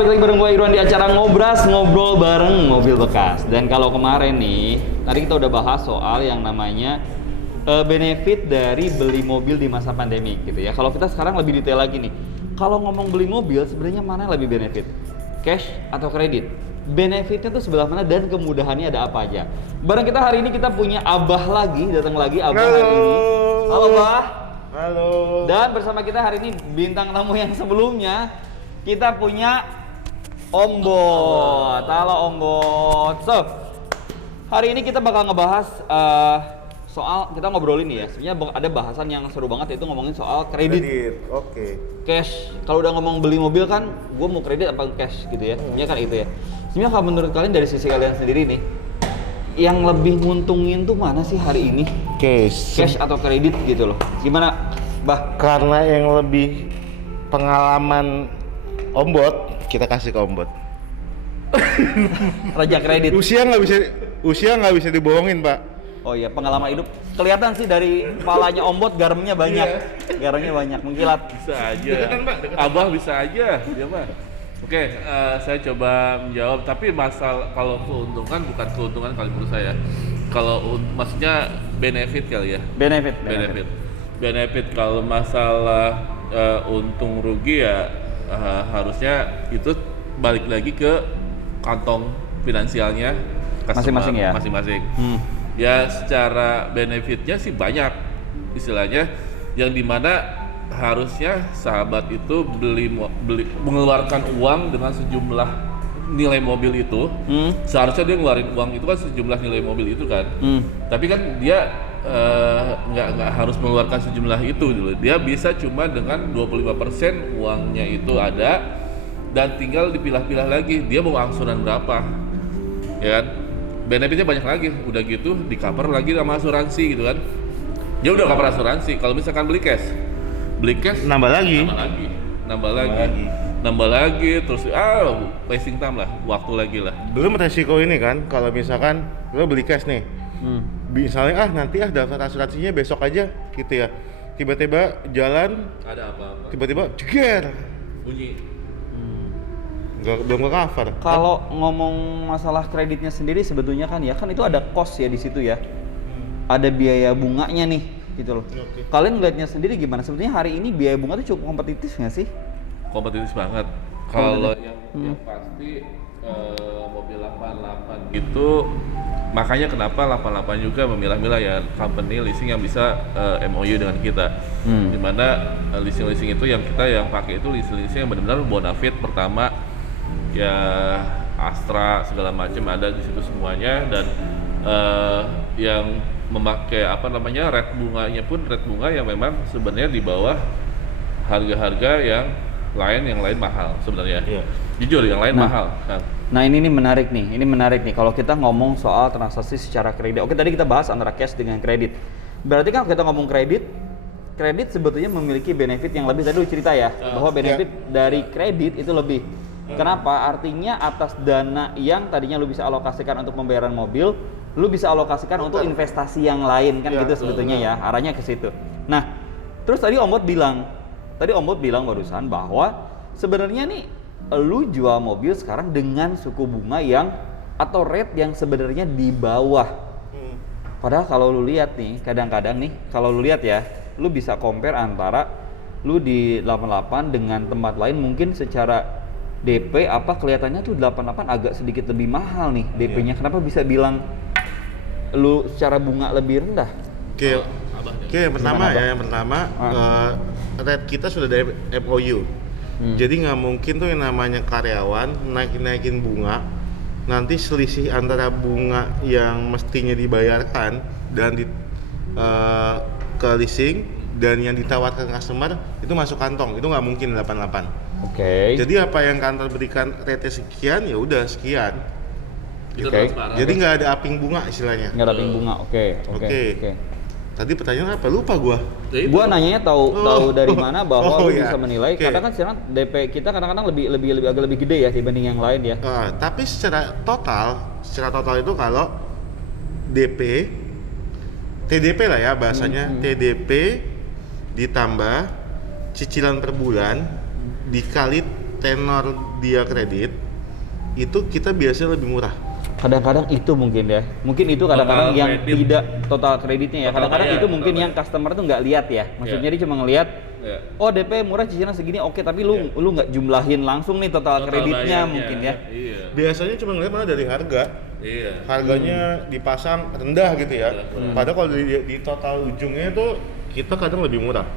balik lagi bareng gue Irwan di acara Ngobras, ngobrol bareng mobil bekas. Dan kalau kemarin nih, tadi kita udah bahas soal yang namanya benefit dari beli mobil di masa pandemi gitu ya. Kalau kita sekarang lebih detail lagi nih. Kalau ngomong beli mobil, sebenarnya mana yang lebih benefit? Cash atau kredit? Benefitnya tuh sebelah mana dan kemudahannya ada apa aja? Bareng kita hari ini kita punya Abah lagi, datang lagi Abah hari ini. Halo Abah. Halo. Dan bersama kita hari ini bintang tamu yang sebelumnya kita punya Om Bot. Halo Om Bot. So, hari ini kita bakal ngebahas soal, kita ngobrolin nih ya. Sebenarnya ada bahasan yang seru banget, yaitu ngomongin soal kredit. Oke. Cash. Kalau udah ngomong beli mobil kan, gue mau kredit apa cash gitu ya. Sebenarnya kan itu ya. Sebenarnya kalau menurut kalian dari sisi kalian sendiri nih, yang lebih nguntungin tuh mana sih hari ini? Cash atau kredit gitu loh. Gimana, Bah? Karena yang lebih pengalaman Om Bot, kita kasih ke Om Bot. Raja kredit. Usia nggak bisa dibohongin, Pak. Oh iya, pengalaman hidup. Kelihatan sih dari kepalanya Om Bot, garamnya banyak. Garamnya banyak, mengkilat. Bisa aja. Abah bisa aja, dia mah. Oke, saya coba menjawab. Tapi kalau keuntungan bukan keuntungan kali menurut saya. Kalau maksudnya benefit kali ya. Benefit kalau masalah untung rugi ya harusnya itu balik lagi ke kantong finansialnya Masing-masing ya? Masing-masing. Ya secara benefitnya sih banyak istilahnya, yang dimana harusnya sahabat itu mengeluarkan uang dengan sejumlah nilai mobil itu. Seharusnya dia ngeluarin uang itu kan sejumlah nilai mobil itu kan. Tapi kan dia nggak harus mengeluarkan sejumlah itu dulu. Dia bisa cuma dengan 25% uangnya itu ada, dan tinggal dipilah-pilah lagi dia mau angsuran berapa, ya kan. Benefitnya banyak lagi, udah gitu di cover lagi sama asuransi gitu kan. Dia udah cover asuransi. Kalau misalkan beli cash Nambah lagi. nambah lagi terus wasting time lah, waktu lagi lah. Belum resiko ini kan, kalau misalkan lo beli cash nih, misalnya nanti daftar asuransinya besok aja gitu ya. Tiba-tiba jalan, Ada apa-apa tiba-tiba jeger, bunyi. belum ke cover. Kalau ngomong masalah kreditnya sendiri sebetulnya kan ya, kan itu ada cost ya di situ ya. Ada biaya bunganya nih gitu loh. Oke. Kalian ngeliatnya sendiri gimana? Sebetulnya hari ini biaya bunga tuh cukup kompetitif nggak sih? Kompetitif banget. Kalau yang pasti mobil 88 itu, makanya kenapa 88 juga memilah-milah ya company leasing yang bisa MOU dengan kita. Dimana leasing itu yang pakai itu leasing yang benar-benar bonafide pertama ya, Astra segala macam ada di situ semuanya, dan yang memakai rate bunganya pun rate bunga yang memang sebenarnya di bawah harga-harga yang lain mahal sebenarnya. Jujur yang lain mahal kan. Nah ini menarik nih kalau kita ngomong soal transaksi secara kredit. Oke, tadi kita bahas antara cash dengan kredit. Berarti kan kita ngomong kredit sebetulnya memiliki benefit yang lebih. Tadi lu cerita ya bahwa benefit dari kredit itu lebih. Kenapa? Artinya atas dana yang tadinya lu bisa alokasikan untuk pembayaran mobil, lu bisa alokasikan untuk investasi yang lain kan, gitu sebetulnya ya, arahnya ke situ. Nah, terus tadi Om Bot bilang barusan bahwa sebenarnya nih lu jual mobil sekarang dengan suku bunga yang atau rate yang sebenarnya di bawah. Padahal kalau lu lihat nih, kadang-kadang nih kalau lu lihat ya, lu bisa compare antara lu di 88 dengan tempat lain, mungkin secara DP kelihatannya tuh 88 agak sedikit lebih mahal nih DP-nya. Kenapa bisa bilang lu secara bunga lebih rendah? Oke, yang pertama rate kita sudah dari MOU. Jadi nggak mungkin tuh yang namanya karyawan naikin bunga, nanti selisih antara bunga yang mestinya dibayarkan dan ke leasing dan yang ditawarkan customer itu masuk kantong. Itu nggak mungkin 88. Oke. Jadi apa yang kantor berikan rate sekian, ya udah sekian. Itu Oke. transparan. Jadi nggak ada aping bunga istilahnya. Nggak ada ping bunga. Oke. Tadi pertanyaan apa? Lupa gua. Gua nanyanya tahu dari mana bahwa lu iya. bisa menilai. Oke. Kadang kan sekarang DP kita kadang-kadang agak lebih gede ya dibanding yang lain ya. Tapi secara total itu kalau DP, TDP lah ya bahasanya, TDP ditambah cicilan per bulan dikali tenor dia kredit itu kita biasanya lebih murah. Kadang-kadang itu mungkin ya, mungkin itu kadang-kadang Total yang kredit. tidak total kreditnya ya. Total Kadang-kadang bayar, itu mungkin total yang customer tuh nggak lihat ya. Maksudnya Iya. dia cuma ngelihat, Iya. oh DP murah cicilan segini, oke, tapi lu Iya. lu nggak jumlahin langsung nih total kreditnya bayarnya, mungkin ya. Iya. Biasanya cuma ngeliat mana dari harga. Iya. Harganya dipasang rendah gitu ya. Padahal kalau di total ujungnya itu kita kadang lebih murah.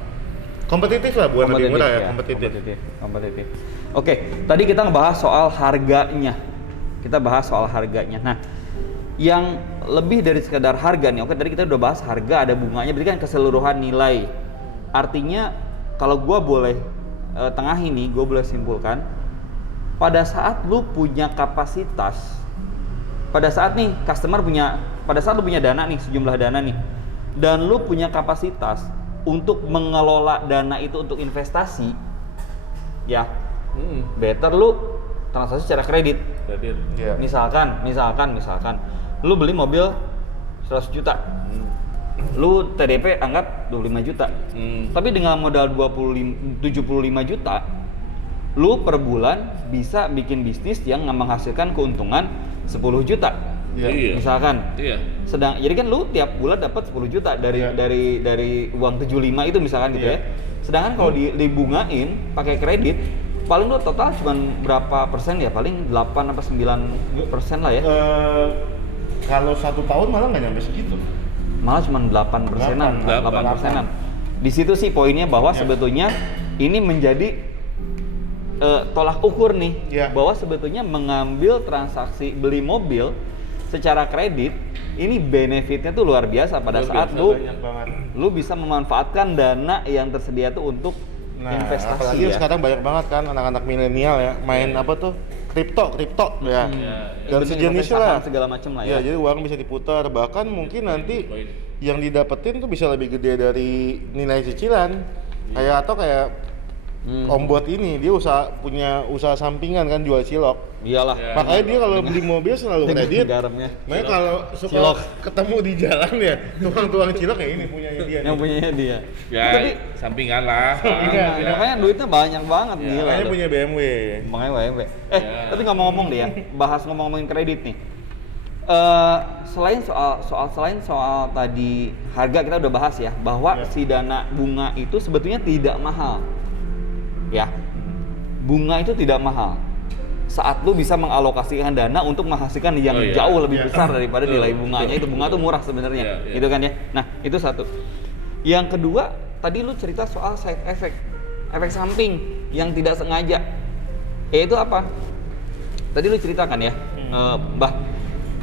Kompetitif lah, bukan lebih murah ya, kompetitif. Oke, tadi kita ngebahas soal harganya. Kita bahas soal harganya. Nah, yang lebih dari sekedar harga nih, oke tadi kita udah bahas harga, ada bunganya, berarti kan keseluruhan nilai. Artinya kalau gua boleh tengahin nih, gua boleh simpulkan, pada saat lu punya kapasitas, pada saat nih customer punya, pada saat lu punya dana nih, sejumlah dana nih, dan lu punya kapasitas untuk mengelola dana itu untuk investasi, ya better lu transaksi secara kredit. Kredit. Iya. Misalkan, lu beli mobil 100 juta, lu TDP anggap 25 juta, tapi dengan modal 75 juta, lu per bulan bisa bikin bisnis yang menghasilkan keuntungan 10 juta. Iya. Misalkan. Iya. Jadi kan lu tiap bulan dapat 10 juta dari Iya. dari uang 75 itu misalkan gitu Iya. ya. Sedangkan kalau dibungain pakai kredit, paling lu total cuma berapa persen ya? Paling 8 apa 9% lah ya. Kalau 1 tahun malah nggak nyampe segitu. Malah cuma 8 persenan, 8 persenan. Di situ sih poinnya bahwa Iya. sebetulnya ini menjadi tolak ukur nih, Iya. bahwa sebetulnya mengambil transaksi beli mobil secara kredit ini benefitnya tuh luar biasa pada Luar saat biasa, lu Banyak banget. lu bisa memanfaatkan dana yang tersedia tuh untuk Nah, investasi apalagi ya. sekarang banyak banget kan anak-anak milenial ya main apa tuh kripto ya. Dan Bener, sejenisnya saham lah. segala macam lah Ya, ya. jadi uang bisa diputar, bahkan mungkin nanti Poin. yang didapetin tuh bisa lebih gede dari nilai cicilan. Kayak atau kayak Om Bot ini dia punya usaha sampingan kan, jual cilok. Iyalah. Ya. Makanya dia kalau beli mobil selalu Dengan kredit. garamnya. Makanya kalau suka Cilok. ketemu di jalan ya, tukang cilok ya ini punyanya dia. Yang nih. punyanya dia. Ya, sampingan lah. Iya, Nah, makanya duitnya banyak banget Ya, gila. Makanya dah. punya BMW. Makanya WMW. Ya. Tapi ngomong-ngomong deh ya, bahas ngomongin kredit nih. Selain soal tadi harga kita udah bahas ya, bahwa Ya. si dana bunga itu sebetulnya tidak mahal. Ya. Bunga itu tidak mahal. Saat lu bisa mengalokasikan dana untuk menghasilkan yang Oh, iya. jauh lebih Iya. besar daripada Betul, nilai bunganya, betul, itu bunga tuh murah sebenarnya. Iya, iya. Gitu kan ya. Nah, itu satu. Yang kedua, tadi lu cerita soal side effect, efek samping yang tidak sengaja. Yaitu apa? Tadi lu ceritakan ya,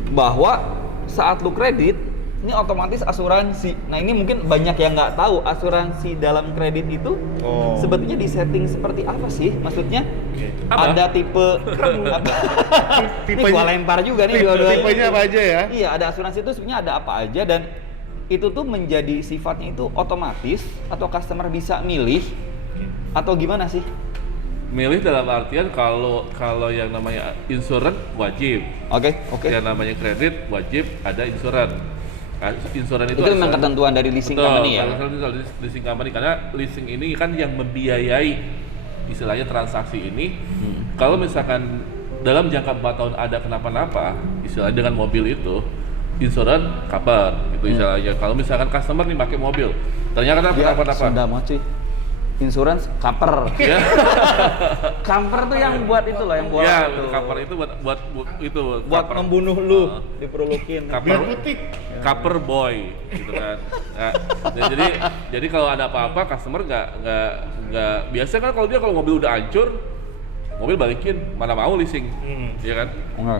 bahwa saat lu kredit, ini otomatis asuransi. Nah, ini mungkin banyak yang nggak tahu asuransi dalam kredit itu Oh. sebetulnya disetting seperti apa sih? Maksudnya Apa? ada tipe apa? Ini gua lempar juga nih dua-duanya. Tipenya apa aja ya? Iya, ada asuransi itu sebenarnya ada apa aja, dan itu tuh menjadi sifatnya itu otomatis atau customer bisa milih atau gimana sih? Milih dalam artian kalau yang namanya insurance wajib. Oke. Yang namanya kredit wajib ada insurance. Insurance Itu memang ketentuan dari leasing company ya? Betul, leasing company, karena leasing ini kan yang membiayai istilahnya transaksi ini. Kalau misalkan dalam jangka 4 tahun ada kenapa-napa, istilahnya dengan mobil itu, insurance cover itu istilahnya. Kalau misalkan customer nih pakai mobil, ternyata kenapa-napa. Sunda banget sih. Insurance cover. Ya. Cover tuh yang buat itu loh, yang buat Ya, itu. cover itu buat itu Buat cover. membunuh lu, Heeh. diperlukin. Biar putih. Cover boy gitu kan. Nah, jadi kalau ada apa-apa customer nggak biasa kan, kalau mobil udah hancur, mobil balikin, mana mau leasing, ya kan.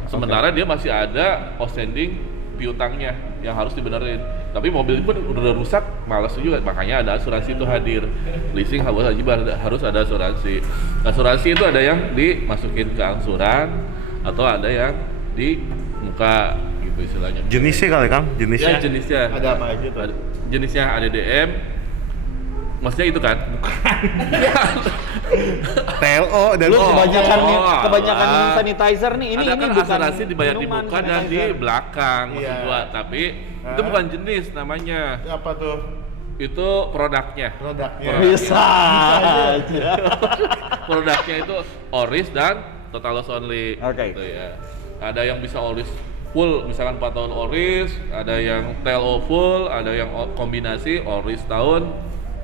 Sementara dia masih ada outstanding piutangnya yang harus dibenerin. Tapi mobil pun udah rusak, malas juga. Makanya ada asuransi itu hadir. Leasing harus ada asuransi. Asuransi itu ada yang dimasukin ke angsuran atau ada yang di muka gitu istilahnya. Jenisnya kali Kang, Ya, jenisnya. Ada apa aja tuh? Jenisnya ADDM. Maksudnya itu kan? TLO dan Lu kebanyakan Oh, kebanyakan alah. minum sanitizer nih. Ini Ada ini kan bukan asuransi dibayar di minuman muka dan di sanitizer. belakang maksud Iya. gua, tapi itu Hah? bukan jenis namanya. apa tuh? Itu produknya. Bisa aja. Produknya itu Oris dan Total Loss Only. Oke. Gitu ya. Ada yang bisa Oris full, misalkan 4 tahun Oris, ada yang TLO full, ada yang kombinasi Oris tahun,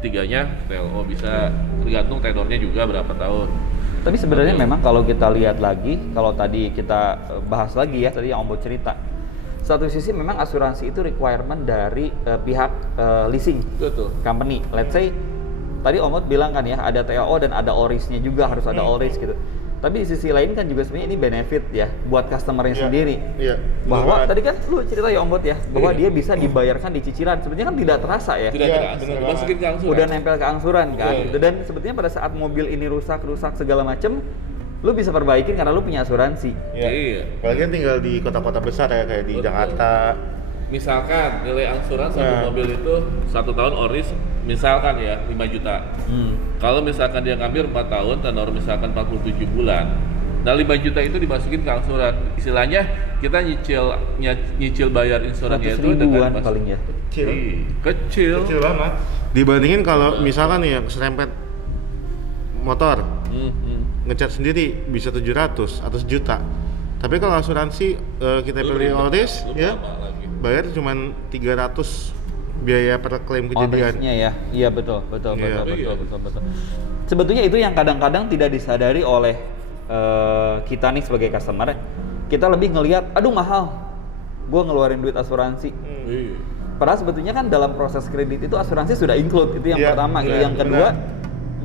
3-nya TLO, bisa tergantung tenornya juga berapa tahun. Tapi sebenarnya memang kalau kita lihat lagi, kalau tadi kita bahas lagi ya, tadi yang Om Bo cerita. Satu sisi memang asuransi itu requirement dari pihak leasing Betul. company. Let's say tadi Om Bo bilang kan ya, ada TLO dan ada Orisnya juga, harus ada Oris gitu. Tapi di sisi lain kan juga sebenarnya ini benefit ya buat customer-nya sendiri. Iya. Bahwa tadi kan lu cerita ya Om Bo ya, bahwa Iya. dia bisa dibayarkan di cicilan. Sebenarnya kan tidak terasa ya. Tidak Iya, terasa, bener masukin ke angsuran. Udah nempel ke angsuran kan. Betul. Gitu. Dan sebetulnya pada saat mobil ini rusak segala macem, lu bisa perbaikin karena lu punya asuransi. Iya. Apalagi kan tinggal di kota-kota besar ya, kayak di Betul. Jakarta. Misalkan nilai angsuran satu Nah. mobil itu 1 tahun Oris misalkan ya 5 juta. Kalau misalkan dia ngambil 4 tahun tenor misalkan 47 bulan. Nah 5 juta itu dimasukin ke angsuran. Istilahnya kita nyicil bayar insurannya 100 itu dengan ribuan paling ya. Kecil. Kecil. Kecil banget. Dibandingin kalau misalkan nih yang serempet motor, ngecat sendiri bisa 700 atau sejuta. Tapi kalau asuransi kita pilih Oris ya, bayar cuma 300 biaya per klaim kejadian. Orisnya ya. Iya betul. Iya. Betul. Sebetulnya itu yang kadang-kadang tidak disadari oleh kita nih sebagai customer. Kita lebih ngelihat, aduh mahal, gue ngeluarin duit asuransi. Iya. Padahal sebetulnya kan dalam proses kredit itu asuransi sudah include, itu yang Iya, pertama gitu. benar, Yang kedua, benar.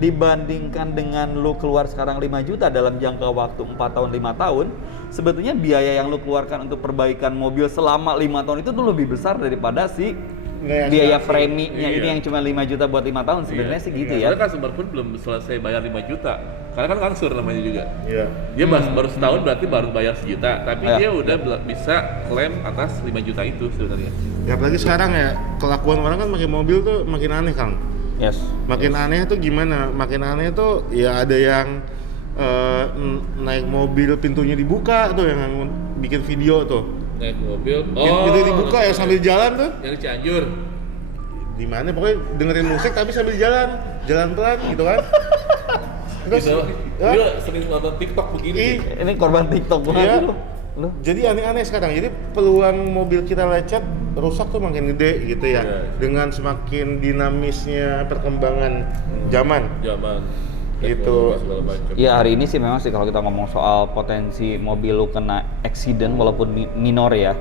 dibandingkan dengan lu keluar sekarang 5 juta dalam jangka waktu 4 tahun 5 tahun, sebetulnya biaya yang lu keluarkan untuk perbaikan mobil selama 5 tahun itu tuh lebih besar daripada si biaya preminya ini Iya. yang cuma 5 juta buat 5 tahun. Sebenarnya sih gitu ya. Karena customer pun belum selesai bayar 5 juta. Karena kan angsur namanya juga. Iya. Dia baru setahun berarti baru bayar sejuta, tapi Iya. dia udah bisa klaim atas 5 juta itu sebenarnya. Ya apalagi sekarang ya, kelakuan orang kan pakai mobil tuh makin aneh, Kang. Yes. Makin aneh tuh gimana? Makin aneh tuh ya ada yang naik mobil pintunya dibuka tuh, yang bikin video tuh. Naik mobil. Pintu dibuka ya sambil jalan tuh. Yang di Cianjur. Di mana pokoknya dengerin musik tapi sambil jalan pelan gitu kan. Terus Gitu. ya, Dia sering nonton TikTok begini. ih, Ini korban TikTok banget Iya. lu. jadi aneh-aneh sekarang. Jadi peluang mobil kita lecet, rusak tuh makin gede gitu ya. Iya. Dengan semakin dinamisnya perkembangan zaman. Zaman. Gitu. Teknologi segala macam. Iya, hari ini sih memang sih kalau kita ngomong soal potensi mobil lu kena accident walaupun minor ya,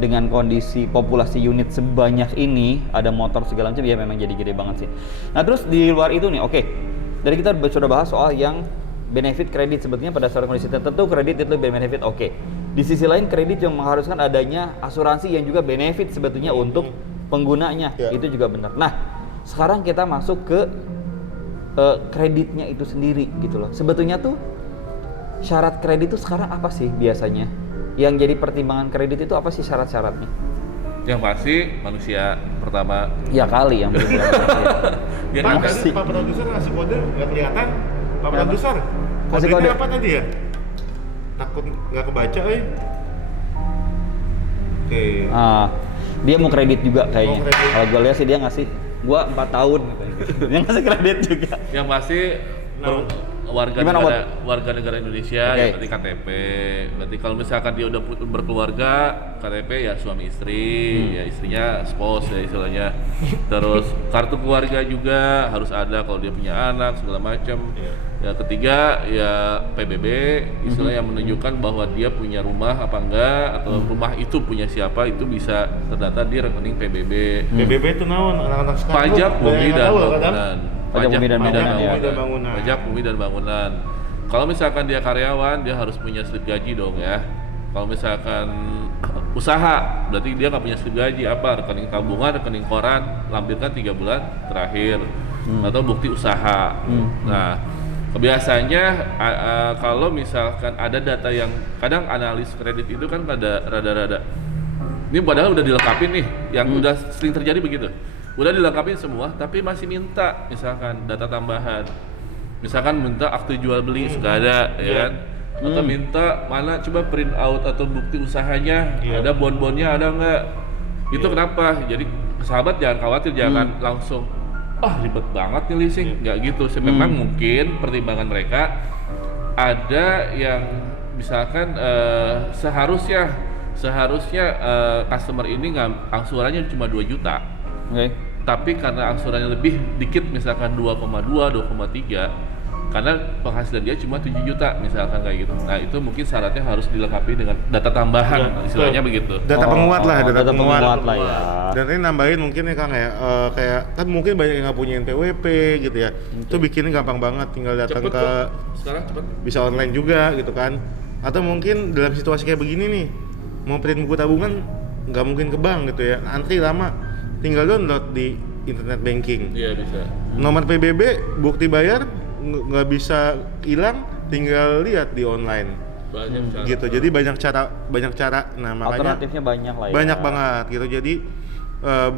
dengan kondisi populasi unit sebanyak ini, ada motor segala macam, ya memang jadi gede banget sih. Nah terus di luar itu nih, oke, dari kita sudah bahas soal yang benefit kredit. Sebetulnya pada suatu kondisi tertentu kredit itu benefit, oke. Di sisi lain kredit yang mengharuskan adanya asuransi yang juga benefit sebetulnya untuk penggunanya, Ya. itu juga benar. Nah sekarang kita masuk ke kreditnya itu sendiri gitu loh. Sebetulnya tuh syarat kredit itu sekarang apa sih biasanya? Yang jadi pertimbangan kredit itu apa sih syarat-syaratnya? Yang pasti manusia pertama. Ya kali yang belum Dia Pak, kan tadi Pak Produser ngasih kode nggak kelihatan. Pak Kenapa? Produser, Kasih kodenya kode. apa tadi ya? Takut nggak kebaca, Oke. Dia mau kredit juga kayaknya. Mau kredit. Kalau gue lihat sih dia ngasih gua 4 tahun gitu. Dia ngasih kredit juga. yang pasti Nah. warga negara Indonesia Oke. ya berarti KTP. Berarti kalau misalkan dia udah berkeluarga, KTP ya suami istri, ya istrinya spouse ya istilahnya. Terus kartu keluarga juga harus ada kalau dia punya anak segala macam. Ya ketiga ya PBB, istilah yang menunjukkan bahwa dia punya rumah apa enggak, atau rumah itu punya siapa, itu bisa terdata di rekening PBB. PBB itu naon anak-anak sekarang. Pajak tuh, bumi banyak dan tahu, kadang. bangunan. Pajak bumi dan bangunan, ya. Bangunan. Pajak bumi dan bangunan. Kalau misalkan dia karyawan, dia harus punya slip gaji dong ya. Kalau misalkan usaha, berarti dia nggak punya slip gaji, apa rekening tabungan, rekening koran, lampirkan 3 bulan terakhir, atau bukti usaha. Nah, biasanya kalau misalkan ada data yang kadang analis kredit itu kan pada rada-rada. Ini padahal udah dilengkapin nih, yang udah sering terjadi begitu. Udah dilengkapin semua, tapi masih minta misalkan data tambahan. Misalkan minta akte jual beli sudah ada, ya kan? Atau minta mana coba print out atau bukti usahanya, Iya. ada bon-bonnya ada nggak? Itu kenapa? Jadi sahabat jangan khawatir, jangan langsung ribet banget nih leasing, nggak gitu sih. Memang mungkin pertimbangan mereka ada yang misalkan seharusnya customer ini nggak angsurannya cuma 2 juta. Tapi karena angsurannya lebih dikit, misalkan 2,2, 2,3, karena penghasilan dia cuma 7 juta misalkan kayak gitu. Nah itu mungkin syaratnya harus dilengkapi dengan data tambahan, istilahnya begitu. Data penguat lah, data penguat lah ya. Dan ini nambahin mungkin ya Kang ya, kayak kan mungkin banyak yang nggak punya NPWP gitu ya. Itu bikinnya gampang banget, tinggal datang Cepet ke kok. Sekarang cepet. bisa online juga gitu kan. Atau mungkin dalam situasi kayak begini nih, mau print buku tabungan nggak mungkin ke bank gitu ya, antri lama, tinggal download di internet banking. Iya bisa. Nomor PBB, bukti bayar nggak bisa hilang, tinggal lihat di online. Banyak cara. Gitu. Jadi banyak cara. Nah, makanya Alternatifnya banyak lah ya. banyak banget gitu. Jadi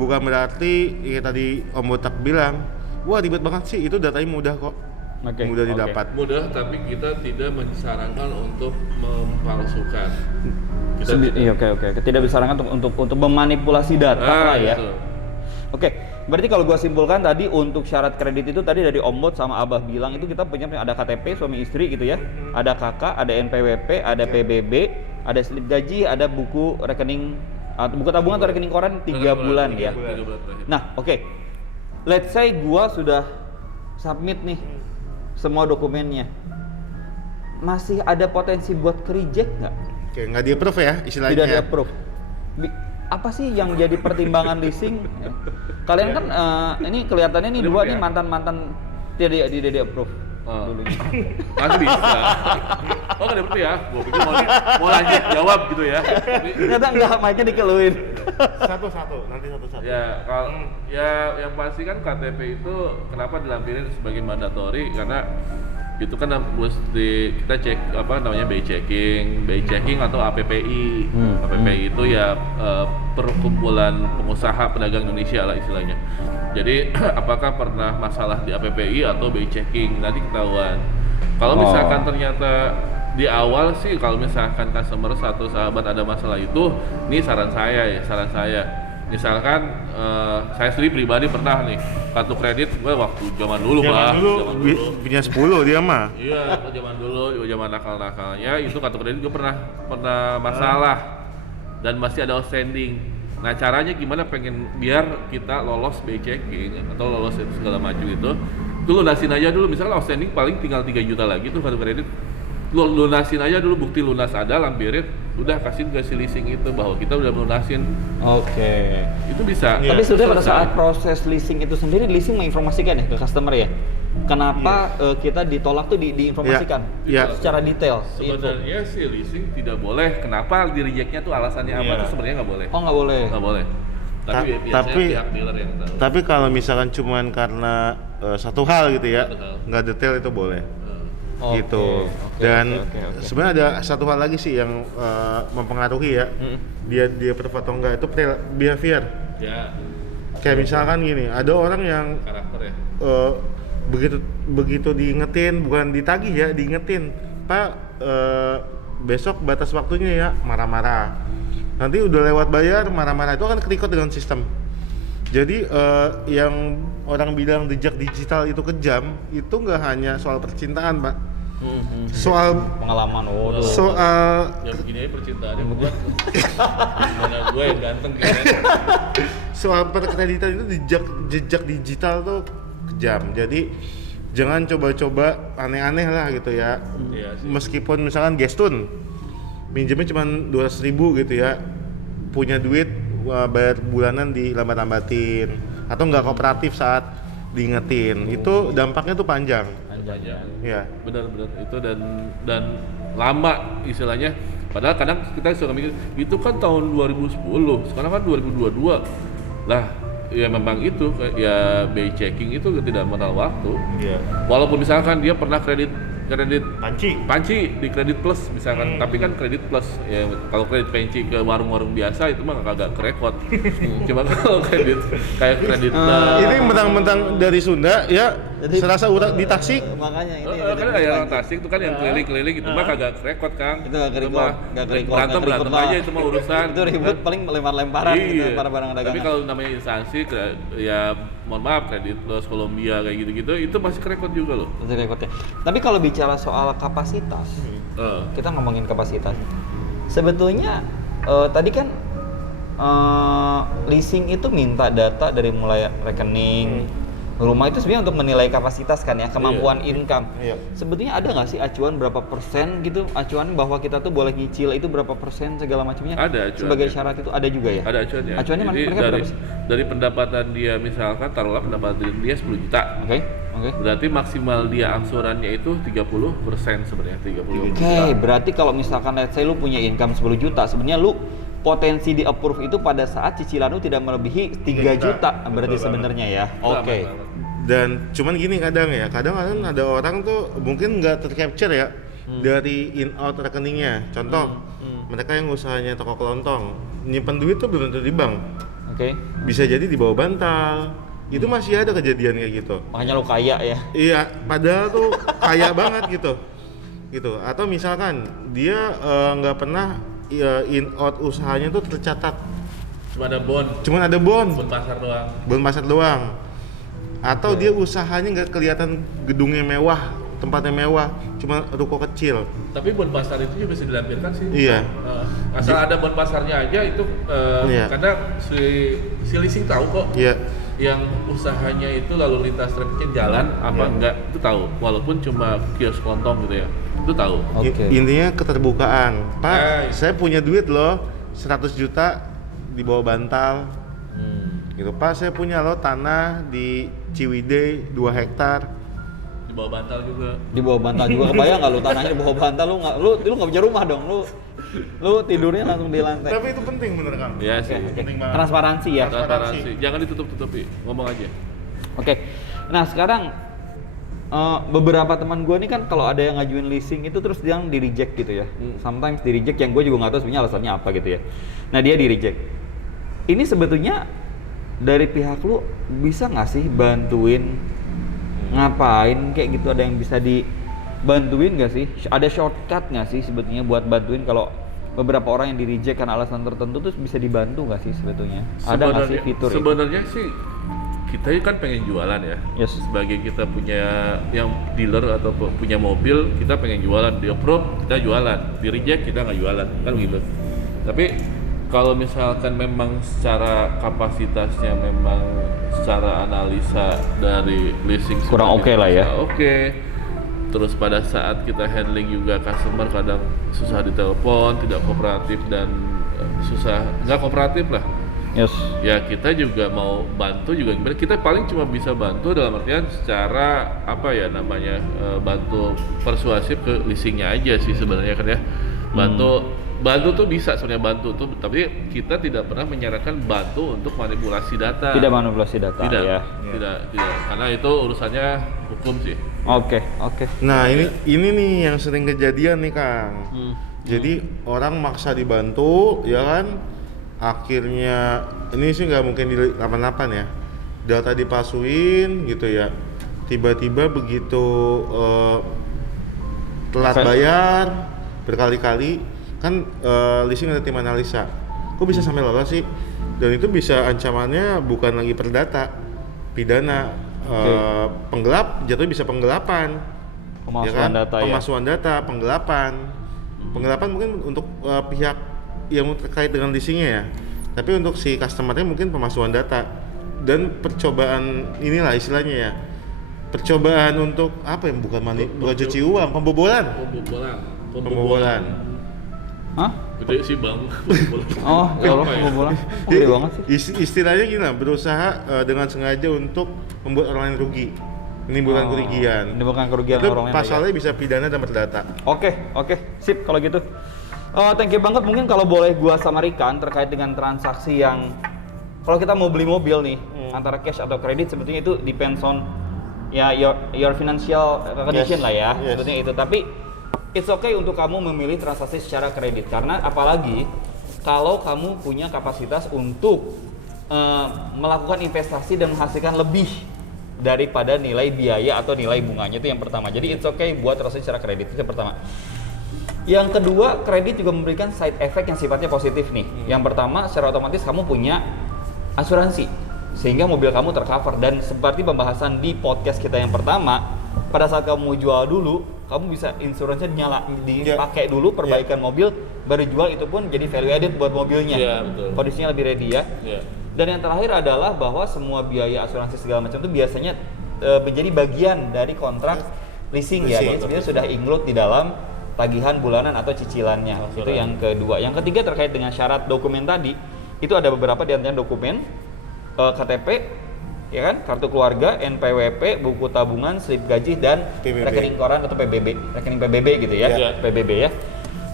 bukan berarti ya tadi Om Botak bilang, wah ribet banget sih, itu datanya mudah kok. Mudah didapat. Mudah, tapi kita tidak menyarankan untuk memalsukan. Iya, oke. Tidak disarankan untuk memanipulasi data lah ya. Betul. Oke, berarti kalau gua simpulkan tadi untuk syarat kredit itu tadi dari Om Bot sama Abah bilang itu kita punya ada KTP suami istri gitu ya, ada KK, ada NPWP, ada PBB, ada slip gaji, ada buku rekening atau buku tabungan atau rekening koran 3 bulan ya. 3 bulan terakhir. Nah, oke. Let's say gua sudah submit nih semua dokumennya. Masih ada potensi buat ke-reject nggak? Oke, nggak di-approve ya istilahnya. Tidak di-approve. Apa sih yang jadi pertimbangan leasing? Kalian kan ini kelihatannya nih dua nih mantan-mantan tidak di-approve dulunya. Masih bisa. Oh nggak dapet ya? Gue pikir mau lanjut jawab gitu ya. Ternyata enggak, mic-nya dikeluin. Satu-satu. Ya kalau yang pasti kan KTP itu kenapa dilampirin sebagai mandatory, karena itu kan mesti kita cek BI checking atau APPI. APPI itu ya perkumpulan pengusaha pedagang Indonesia lah istilahnya. Jadi apakah pernah masalah di APPI atau BI checking, nanti ketahuan. Kalau misalkan ternyata di awal sih, kalau misalkan customer satu sahabat ada masalah itu, ini saran saya. Misalkan saya sendiri pribadi pernah nih kartu kredit gue waktu zaman dulu. Punya 10 dia mah. Iya, zaman dulu, zaman nakal-nakalnya itu kartu kredit gue pernah masalah dan masih ada outstanding. Nah caranya gimana pengen biar kita lolos BI checking atau lolos itu segala macam itu lunasin aja dulu. Misalnya outstanding paling tinggal 3 juta lagi tuh kartu kredit, lunasin aja dulu, bukti lunas ada, lampirin, udah kasih leasing itu bahwa kita udah melunasin. Oke. Itu bisa. Tapi sudah pada saat proses leasing itu sendiri, leasing menginformasikan ya ke customer ya, kenapa kita ditolak tuh diinformasikan secara detail. Sebenarnya sih leasing tidak boleh. Kenapa di rejectnya tuh alasannya apa tuh sebenarnya nggak boleh. Oh nggak boleh. Nggak boleh. Tapi biasanya pihak dealer yang tahu. Tapi kalau misalkan cuman karena satu hal gitu ya, nggak detail itu boleh. Gitu. Dan sebenarnya ada satu hal lagi sih yang mempengaruhi ya, dia approve atau enggak, itu behavior. Ya. Kayak misalkan gini, ada orang yang Karakter ya. begitu diingetin, bukan ditagih ya, diingetin, Pak besok batas waktunya ya, marah-marah. Nanti udah lewat bayar, marah-marah, itu akan ketikot dengan sistem. Jadi yang orang bilang jejak digital itu kejam, itu nggak hanya soal percintaan, Pak. Soal pengalaman, soal ya begini aja percintaannya bukan mana gue yang ganteng kayaknya. Soal perkreditan itu jejak digital tuh kejam. Jadi jangan coba-coba aneh-aneh lah gitu ya. Meskipun misalkan Gestun minjemnya cuma 200.000 gitu ya, punya duit bayar bulanan dilambat-lambatin atau nggak kooperatif saat diingetin, itu dampaknya tuh panjang. Ya. Benar itu dan lama istilahnya. Padahal kadang kita suka mikir itu kan tahun 2010, sekarang kan 2022. Lah, ya memang itu ya BI checking itu tidak mengenal waktu. Walaupun misalkan dia pernah kredit kredit panci di kredit plus misalkan, tapi kan kredit plus ya, kalau kredit panci ke warung-warung biasa itu mah agak kerekot. Cuma kalau kredit kayak kredit ini mentang-mentang dari Sunda ya, serasa urat di Tasik. Makanya ini kan kayak orang Tasik itu kan yang keliling-keliling itu mah kagak kerekot, Kang. Itu nggak kerekot, berantem aja itu mah urusan. Itu ribut paling lempar-lemparan gitu para barang dagangan. Tapi kalau namanya instansi ya mohon maaf kredit plus Columbia kayak gitu-gitu itu masih kerekot juga loh. Masih kerekotnya. Tapi kalau bicara soal kapasitas, kita ngomongin kapasitas. Sebetulnya tadi kan leasing itu minta data dari mulai rekening rumah itu sebenarnya untuk menilai kapasitas kan ya, kemampuan income. Sebetulnya ada nggak sih acuan berapa persen gitu, acuan bahwa kita tuh boleh nyicil itu berapa persen segala macamnya? Ada acuan. Sebagai syarat itu ada juga ya? Ada acuannya. Acuannya jadi mereka berapa sih? dari pendapatan dia misalkan taruhlah pendapatan dia 10 juta. Oke. Berarti maksimal dia angsurannya itu 30% sebenarnya, 30%. Oke, berarti kalau misalkan let's say lu punya income 10 juta, sebenarnya lu potensi di approve itu pada saat cicilan lu tidak melebihi 3 juta berarti sebenarnya ya. Oke. Dan cuman gini kadang ada orang tuh mungkin nggak tercapture ya dari in out rekeningnya. Contoh, mereka yang usahanya toko kelontong, nyimpen duit tuh belum tentu di bank. Oke. Bisa jadi di bawah bantal. Itu masih ada kejadian kayak gitu. Makanya lu kaya ya. Iya, padahal tuh kaya banget gitu. Atau misalkan dia nggak pernah in out usahanya tuh tercatat. Cuma ada Bon pasar doang. Atau dia usahanya nggak kelihatan gedungnya mewah, tempatnya mewah, cuma ruko kecil. Tapi bon pasar itu juga bisa dilampirkan sih. Iya. Asal ada bon pasarnya aja itu kadang si leasing tahu kok. Iya. Yang usahanya itu lalu lintas trafficnya jalan apa enggak itu tahu, walaupun cuma kios kelontong gitu ya, itu tahu. Intinya keterbukaan. Pak, saya punya duit loh 100 juta di bawah bantal. Gitu. Pak, saya punya loh tanah di Ciwidey 2 hektar. Di bawah bantal juga. Di bawah bantal juga, kebayang nggak lu tanahnya di bawah bantal, lu nggak punya rumah dong, lu tidurnya langsung di lantai. Tapi itu penting bener kan? Iya sih. Penting banget. Transparansi ya. Transparansi. Jangan ditutup-tutupi, ngomong aja. Oke. Nah sekarang beberapa teman gue nih kan kalau ada yang ngajuin leasing itu terus dia di reject gitu ya. Sometimes di reject yang gue juga nggak tahu sebenarnya alasannya apa gitu ya. Nah dia di reject. Ini sebetulnya dari pihak lu bisa nggak sih bantuin ngapain kayak gitu, ada yang bisa dibantuin nggak sih? Ada shortcut nggak sih sebetulnya buat bantuin kalau beberapa orang yang di reject karena alasan tertentu tuh bisa dibantu nggak sih sebetulnya? Ada nggak sih fitur itu? Sebenarnya sih kita kan pengen jualan ya. Yes. Sebagai kita punya yang dealer atau punya mobil, kita pengen jualan, di approve kita jualan, di reject kita nggak jualan kan gitu. Tapi kalau misalkan memang secara kapasitasnya memang secara analisa dari leasing kurang oke lah ya. Oke. Terus pada saat kita handling juga customer kadang susah ditelepon, tidak kooperatif dan nggak kooperatif lah. Yes. Ya kita juga mau bantu juga gimana? Kita paling cuma bisa bantu dalam artian secara apa ya namanya bantu persuasif ke leasingnya aja sih sebenarnya kan ya. Bantu tuh bisa sebenarnya bantu tuh, tapi kita tidak pernah menyarankan bantu untuk manipulasi data. Tidak manipulasi data ya. Tidak. Karena itu urusannya hukum sih. Oke. Nah, ini nih yang sering kejadian nih, Kang. Jadi orang maksa dibantu, ya kan? Akhirnya ini sih nggak mungkin di 88 ya. Data dipalsuin gitu ya. Tiba-tiba begitu telat bayar berkali-kali kan leasing ada tim analisa. Kok bisa sampai lolos sih? Dan itu bisa ancamannya bukan lagi perdata, pidana, penggelap, jatuhnya bisa penggelapan. Pemalsuan data ya. Pemalsuan data, penggelapan. Penggelapan mungkin untuk pihak yang terkait dengan leasingnya ya. Tapi untuk si customernya mungkin pemalsuan data. Dan percobaan inilah istilahnya ya. Percobaan untuk apa yang bukan cuci uang, pembobolan. Hah? Gede sih bang. Oh, ya Allah, pembobolan. Gede banget sih. Istilahnya gini lah, berusaha dengan sengaja untuk membuat orang lain rugi, menimbulkan kerugian. Menimbulkan kerugian itu orang lain. pasalnya bisa pidana dan perdata. Oke, sip kalau gitu. Thank you banget, mungkin kalau boleh gua samarikan terkait dengan transaksi yang kalau kita mau beli mobil nih, antara cash atau kredit sebetulnya itu depends on ya your financial condition Yes, lah ya, yes. sebetulnya itu. Tapi it's okay untuk kamu memilih transaksi secara kredit karena apalagi kalau kamu punya kapasitas untuk melakukan investasi dan menghasilkan lebih daripada nilai biaya atau nilai bunganya, itu yang pertama. Jadi it's okay buat transaksi secara kredit, itu yang pertama. Yang kedua, kredit juga memberikan side effect yang sifatnya positif nih. Yang pertama, secara otomatis kamu punya asuransi sehingga mobil kamu tercover, dan seperti pembahasan di podcast kita yang pertama, pada saat kamu jual dulu, kamu bisa insuransinya dipakai dulu perbaikan mobil, baru jual, itu pun jadi value added buat mobilnya. Iya, betul. Kondisinya lebih ready ya. Iya. Dan yang terakhir adalah bahwa semua biaya asuransi segala macam itu biasanya menjadi bagian dari kontrak leasing ya. Jadi sebenarnya sudah include di dalam tagihan bulanan atau cicilannya. Itu yang kedua. Yang ketiga terkait dengan syarat dokumen tadi, itu ada beberapa di antaranya dokumen KTP, ya kan, kartu keluarga, NPWP, buku tabungan, slip gaji, dan PBB. rekening koran atau PBB, rekening PBB gitu ya, Iya. PBB ya.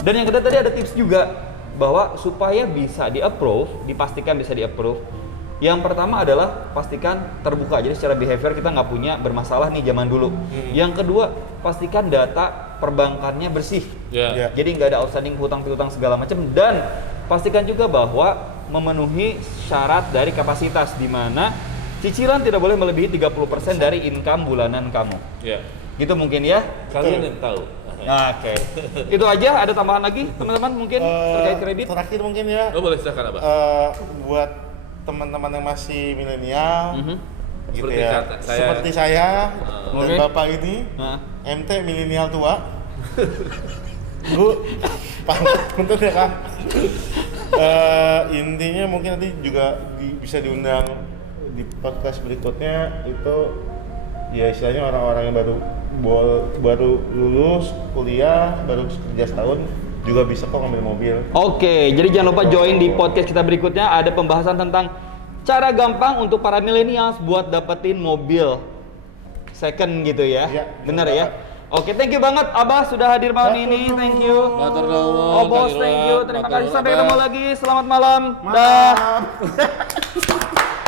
Dan yang kedua tadi ada tips juga bahwa supaya bisa di-approve, dipastikan bisa di-approve. Yang pertama adalah pastikan terbuka, jadi secara behavior kita nggak punya bermasalah nih zaman dulu. Yang kedua, pastikan data perbankannya bersih. Ya. Jadi nggak ada outstanding hutang piutang segala macam, dan pastikan juga bahwa memenuhi syarat dari kapasitas di mana cicilan tidak boleh melebihi 30% dari income bulanan kamu. Ya. Gitu mungkin ya. Kalian yang tahu. Nah, oke. Itu aja, ada tambahan lagi teman-teman mungkin terkait kredit? Terakhir mungkin ya, Lo boleh silakan Abah. buat teman-teman yang masih milenial, gitu Seperti ya, kata saya. seperti saya dan Oke. bapak ini, Nah, MT milenial tua. Bu, pamit punten ya kan. Intinya mungkin nanti juga bisa diundang di podcast berikutnya, itu ya istilahnya orang-orang yang baru lulus kuliah, baru kerja setahun juga bisa kok ngambil mobil. Oke, jadi jangan lupa join di podcast kita berikutnya, ada pembahasan tentang cara gampang untuk para millennials buat dapetin mobil second gitu ya. Iya, Benar benar ya? Oke, thank you banget Abah sudah hadir malam ini. Thank you. Matur nuwun, Oh bos, Kang thank Irwan. you. Terima Matur kasih. nuwun, Sampai Abah. ketemu lagi. Selamat malam. Dah. Maaf.